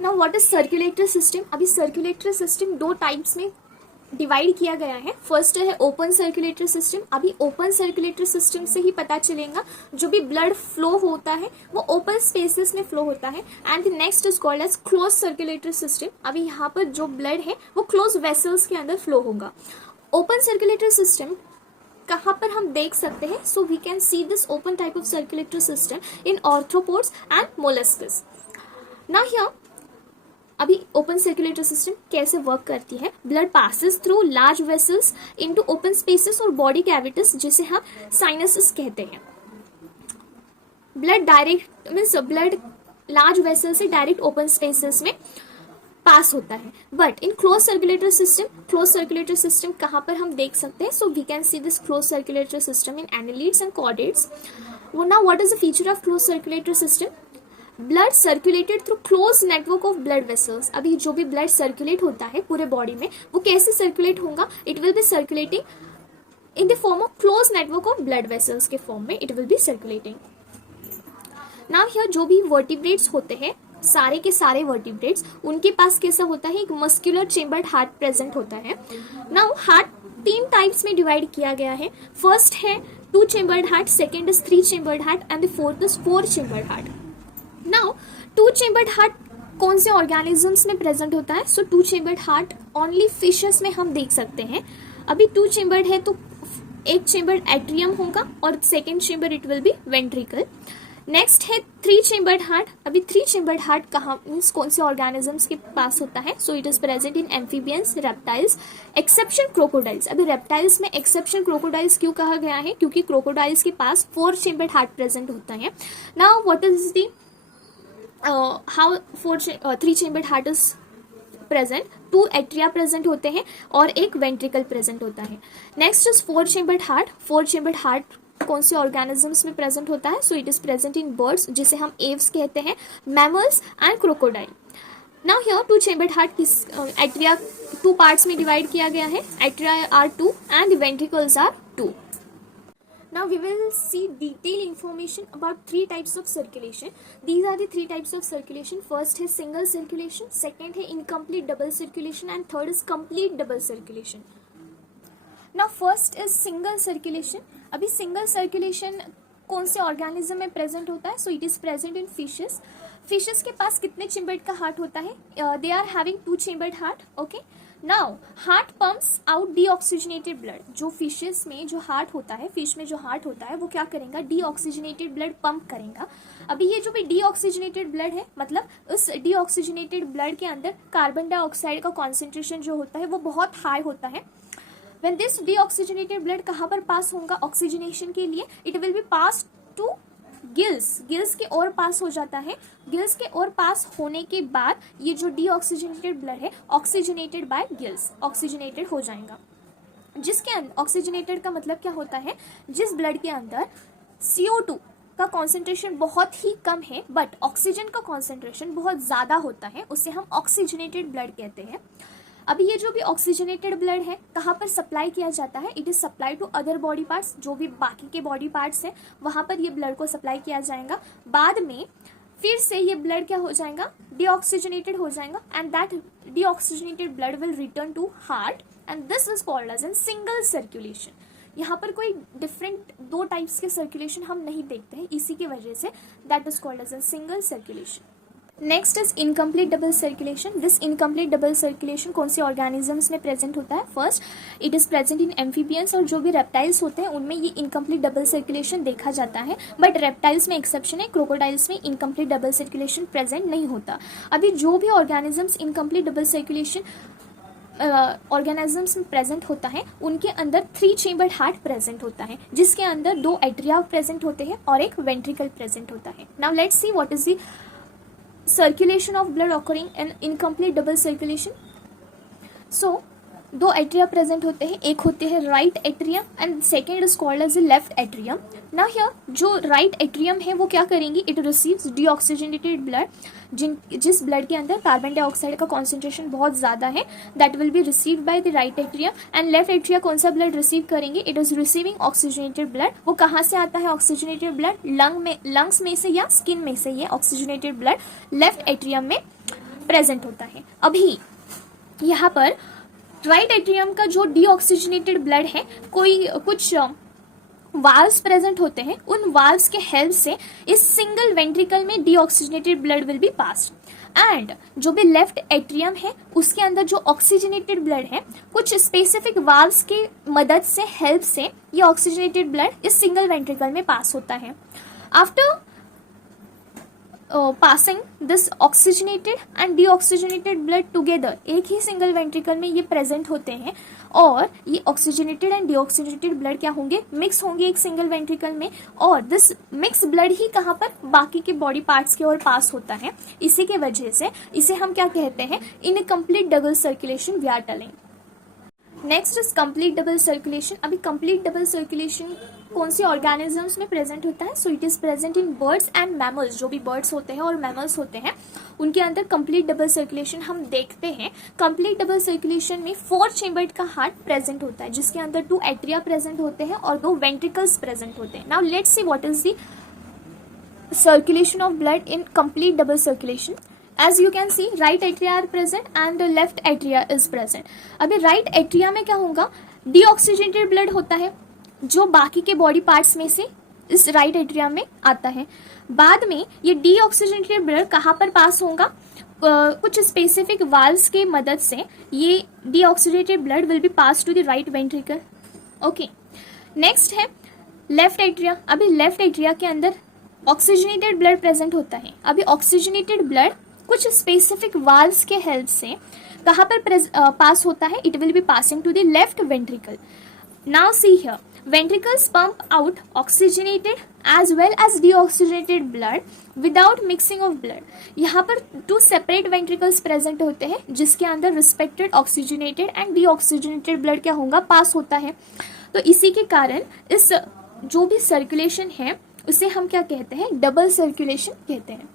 Now what is circulatory system? अभी circulatory system दो types में डिवाइड किया गया है. फर्स्ट है ओपन सर्कुलेटरी सिस्टम. अभी ओपन सर्कुलेटरी सिस्टम से ही पता चलेगा जो भी ब्लड फ्लो होता है वो ओपन स्पेसेस में फ्लो होता है. And the next is called as close circulatory system. अभी यहाँ पर जो ब्लड है वो क्लोज वेसल्स के अंदर फ्लो होगा. ओपन सर्कुलेटरी सिस्टम कहाँ पर हम देख सकते हैं? So we can see this open type of circulatory system in arthropods and molluscs. Now here अभी ओपन सर्कुलेटरी सिस्टम कैसे वर्क करती है? Blood passes through large vessels into open spaces और बॉडी कैविटीज जिसे हम साइनसेस कहते हैं. Blood direct means blood large vessel से डायरेक्ट ओपन स्पेसेस में पास होता है. But in close circulatory system कहाँ पर हम देख सकते हैं? So we can see this close circulatory system in annelids and chordates. Now what is the feature of close circulatory system? Blood circulated through close network of blood vessels. अभी जो भी blood circulate होता है पूरे body में वो कैसे circulate होगा? It will B circulating in the form of close network of blood vessels के फॉर्म में it will B circulating. Now here जो भी वर्टिब्रेट्स होते हैं सारे के सारे वर्टिब्रेट्स उनके पास कैसा होता है? एक मस्कुलर चेम्बर्ड हार्ट प्रेजेंट होता है. नाउ हार्ट तीन टाइप्स में डिवाइड किया गया है. फर्स्ट है 2 chambered heart, second is 3 chambered heart and the fourth is 4 chambered heart. Now 2 chambered heart कौन से ऑर्गेनिजम्स में प्रेजेंट होता है? सो 2 चेम्बर्ड हार्ट ओनली फिशेस में हम देख सकते हैं. अभी 2 चेम्बर्ड है तो एक चेम्बर्ड एट्रियम होगा और second chamber it will B ventricle. Next है 3 चेम्बर्ड हार्ट. अभी 3 चेम्बर्ड हार्ट कहाँ मीन्स कौन से ऑर्गेनिजम्स के पास होता है? So it is present in amphibians, reptiles, exception crocodiles. अभी रेप्टाइल्स में एक्सेप्शन क्रोकोडाइल्स क्यों कहा गया है? क्योंकि क्रोकोडाइल्स के पास 4 चेम्बर्ड हार्ट प्रेजेंट होता है. Now what is the how 3 chambered heart is present? 2 atria present होते हैं और एक वेंट्रिकल प्रेजेंट होता है. Next is 4 chambered heart. 4 chambered heart कौन से ऑर्गेनिजम्स में प्रेजेंट होता है? So it is present in birds जिसे हम एव्स कहते हैं, mammals and crocodile. Now here 2 chambered heart किस एट्रिया 2 पार्ट्स में डिवाइड किया गया है. Atria are 2 and the ventricles are 2. Now we will see detailed information about 3 types of circulation. These are the 3 types of circulation. First is single circulation, second है incomplete double circulation and third is complete double circulation. Now first is single circulation. अभी single circulation कौन से organism में present होता है? So it is present in fishes. Fishes के पास कितने चेम्बर्ड का हार्ट होता है? They are having 2 chambered heart. Okay. Now heart pumps out deoxygenated blood. जो फिशेस में जो हार्ट होता है, फिश में जो हार्ट होता है वो क्या करेगा? डीऑक्सीजनेटेड ब्लड पंप करेगा. अभी ये जो भी डीऑक्सीजनेटेड ब्लड है मतलब उस डीऑक्सीजनेटेड ब्लड के अंदर कार्बन डाइऑक्साइड का कॉन्सेंट्रेशन जो होता है वो बहुत हाई होता है. When this deoxygenated blood कहाँ पर पास होगा ऑक्सीजनेशन के लिए? It will be pass to gills के ओर पास हो जाता है. गिल्स के ओर पास होने के बाद ये जो डीऑक्सीजनेटेड ब्लड है ऑक्सीजनेटेड बाय गिल्स ऑक्सीजनेटेड हो जाएगा. जिसके अंदर ऑक्सीजनेटेड का मतलब क्या होता है? जिस ब्लड के अंदर CO2 का कॉन्सेंट्रेशन बहुत ही कम है बट ऑक्सीजन का कॉन्सेंट्रेशन बहुत ज़्यादा होता है उसे हम ऑक्सीजनेटेड ब्लड कहते हैं. अभी ये जो भी ऑक्सीजनेटेड ब्लड है कहाँ पर सप्लाई किया जाता है? It is supply to other body parts. जो भी बाकी के बॉडी पार्ट्स हैं वहाँ पर ये ब्लड को सप्लाई किया जाएगा. बाद में फिर से ये ब्लड क्या हो जाएगा? डीऑक्सीजनेटेड हो जाएगा and that deoxygenated blood will return to heart and this is called as an single circulation. यहाँ पर कोई डिफरेंट 2 टाइप्स के सर्कुलेशन हम नहीं देखते हैं, इसी की वजह से that is called as an single circulation. Next is incomplete double circulation. This incomplete double circulation कौन से ऑर्गेनिजम्स में प्रेजेंट होता है? First it is present in amphibians. और जो भी रेप्टाइल्स होते हैं उनमें ये इनकम्प्लीट डबल सर्कुलेशन देखा जाता है बट रेप्टाइल्स में एक्सेप्शन है. क्रोकोडाइल्स में इनकम्प्लीट डबल सर्कुलेशन प्रेजेंट नहीं होता. अभी जो भी organisms incomplete double circulation organisms में प्रेजेंट होता है उनके अंदर 3 चेम्बर्ड हार्ट प्रेजेंट होता है जिसके अंदर 2 एट्रिया प्रेजेंट होते हैं और एक वेंट्रिकल प्रेजेंट होता है. Now let's see what is the circulation of blood occurring in incomplete double circulation. So 2 atria present होते हैं. एक होते हैं right atrium and second is called as the left atrium. Now here जो right atrium है वो क्या करेंगी? It receives deoxygenated blood. जिस ब्लड के अंदर कार्बन डाइऑक्साइड का कॉन्सेंट्रेशन बहुत ज़्यादा है that will be received by the right atrium. And left atria कौन सा ब्लड रिसीव करेंगे? It is receiving oxygenated blood. वो कहाँ से आता है ऑक्सीजनेटेड ब्लड? लंग्स में से या स्किन में से ये ऑक्सीजनेटेड ब्लड लेफ्ट एट्रियम में प्रेजेंट होता है। अभी यहाँ पर राइट एट्रियम का जो डीऑक्सीजनेटेड ब्लड है, कुछ वाल्व्स प्रेजेंट होते हैं, उन वाल्व्स के हेल्प से इस सिंगल वेंट्रिकल में deoxygenated blood will be passed. And जो भी लेफ्ट एट्रियम है उसके अंदर जो ऑक्सीजनेटेड ब्लड है, कुछ स्पेसिफिक वाल्व्स की मदद से, हेल्प से ये ऑक्सीजनेटेड ब्लड इस सिंगल वेंट्रिकल में पास होता है। After passing this oxygenated and deoxygenated blood together, एक ही सिंगल वेंट्रिकल में ये प्रेजेंट होते हैं, और ये ऑक्सीजनेटेड एंड डीऑक्सीजनेटेड ब्लड क्या होंगे, मिक्स होंगे एक सिंगल वेंट्रिकल में, और दिस मिक्स ब्लड ही कहाँ पर, बाकी के बॉडी पार्ट्स की ओर पास होता है। इसी के वजह से इसे हम क्या कहते हैं, incomplete double circulation we are telling. Next is complete double circulation. अभी कंप्लीट डबल सर्कुलेशन कौन सी ऑर्गेनिजम्स में प्रेजेंट होता है? So it is present in birds and mammals. जो भी बर्ड्स होते हैं और मैमल्स होते हैं उनके अंदर कंप्लीट डबल सर्कुलेशन हम देखते हैं। कंप्लीट डबल सर्कुलेशन में 4 चेम्बर्ड का हार्ट प्रेजेंट होता है, जिसके अंदर 2 एट्रिया प्रेजेंट होते हैं और 2 वेंट्रिकल्स प्रेजेंट होते हैं। Now let's see what is the circulation of blood in complete double circulation. As you can see, right atria are present and the left atria is present. अभी right atria में क्या होगा, deoxygenated blood होता है जो बाकी के body parts में से इस राइट एट्रिया में आता है। बाद में ये डीऑक्सीजनेटेड ब्लड कहाँ पर पास होगा, कुछ स्पेसिफिक वाल्व्स के मदद से ये deoxygenated blood will be pass to the right ventricle. Okay, next है लेफ्ट एट्रिया। अभी लेफ्ट एट्रिया के अंदर ऑक्सीजनेटेड ब्लड प्रेजेंट होता है। अभी ऑक्सीजनेटेड ब्लड कुछ स्पेसिफिक वाल्व्स के हेल्प से कहाँ पर पास होता है, it will be passing to the left ventricle. Now see here, ventricles pump out oxygenated as well as deoxygenated blood without mixing of blood. यहाँ पर 2 separate ventricles present होते हैं जिसके अंदर respected oxygenated and deoxygenated blood क्या होगा, पास होता है। तो इसी के कारण इस जो भी सर्कुलेशन है उसे हम क्या कहते हैं, डबल सर्कुलेशन कहते हैं।